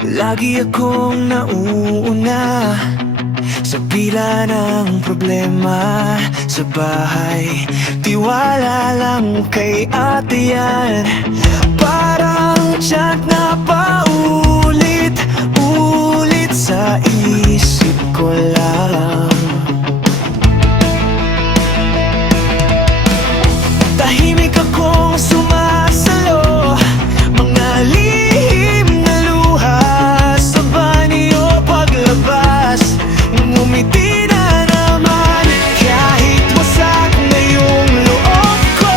Lagi akong nauuna sa pila ng problema sa bahay. Tiwala lang kay ate yan. Parang tiyak na paulit-ulit sa isip ko lang. Tahimik akong sumasalo, mga lihim na luha sa banyo paglabas. Ngumiti na naman kahit wasak na yung loob ko.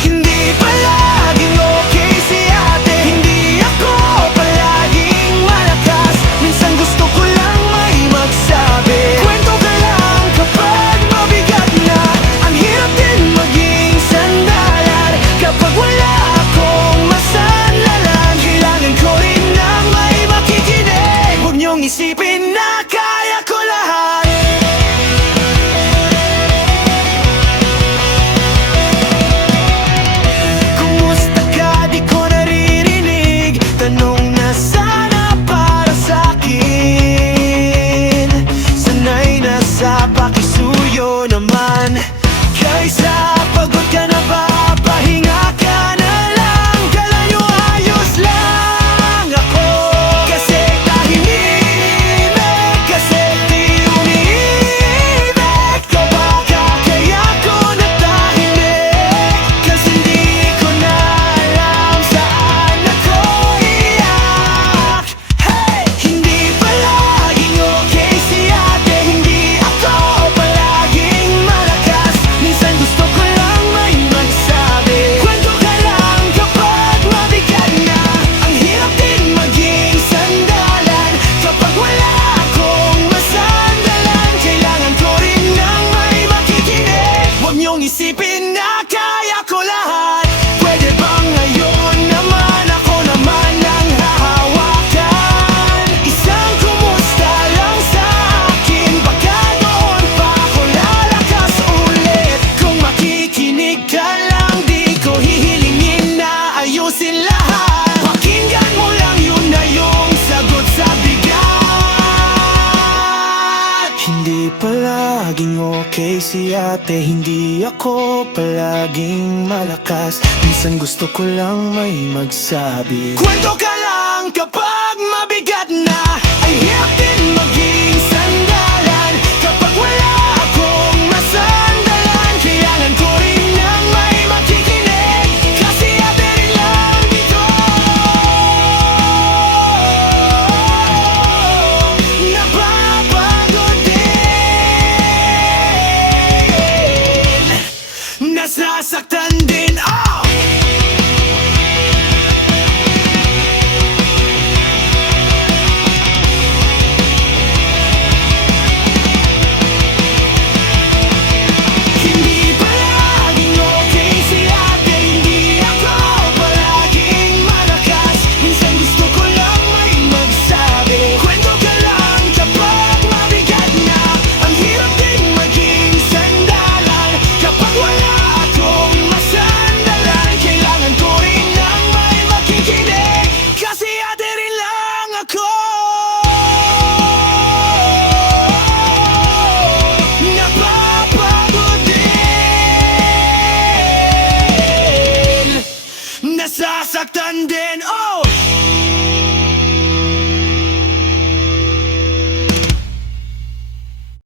Hindi palaging okay si ate, hindi ako palaging malakas. Minsan gusto ko lang may magsabi, kwento ka lang kapag mabigat na. Ang hirap din maging sandalan kapag wala akong masandalan. Kailangan ko rin ng may makikinig. Huwag niyong isipin na kaya ko lahat. Kumusta ka? Di ko naririnig. Tanong na sana para sa'kin. Sanay na sa pakisuyo naman. Kaysa pagod ka na ba, pahinga ka na lang. Kala nyo ayos lang ako, kasi tahimik, kasi di umiibig ka baka kaya ko natahimik. Kasi hindi ko na alam saan ako iyak. Hey! Hindi palaging okay si ate, hindi ako palaging malakas. Minsan gusto ko lang may magsabi, kwento ka lang kapag mabigat na. Ang hirap din maging sandalan kapag wala akong masandalan. Kailangan ko rin ng may makikinig. Huwag niyong isipin na kaya ko lahat. Pwede bang ngayon naman ako naman ang hahawakan? Isang kumusta lang sa akin, baka doon pa ako lalakas ulit. Kung makikinig ka lang, di ko hihilingin na ayusin lahat. Pakinggan mo lang, yun na yung sagot sa bigat. Hindi palaging okay si ate, hindi ako palaging malakas. Minsan gusto ko lang may magsabi, kwento ka lang kapag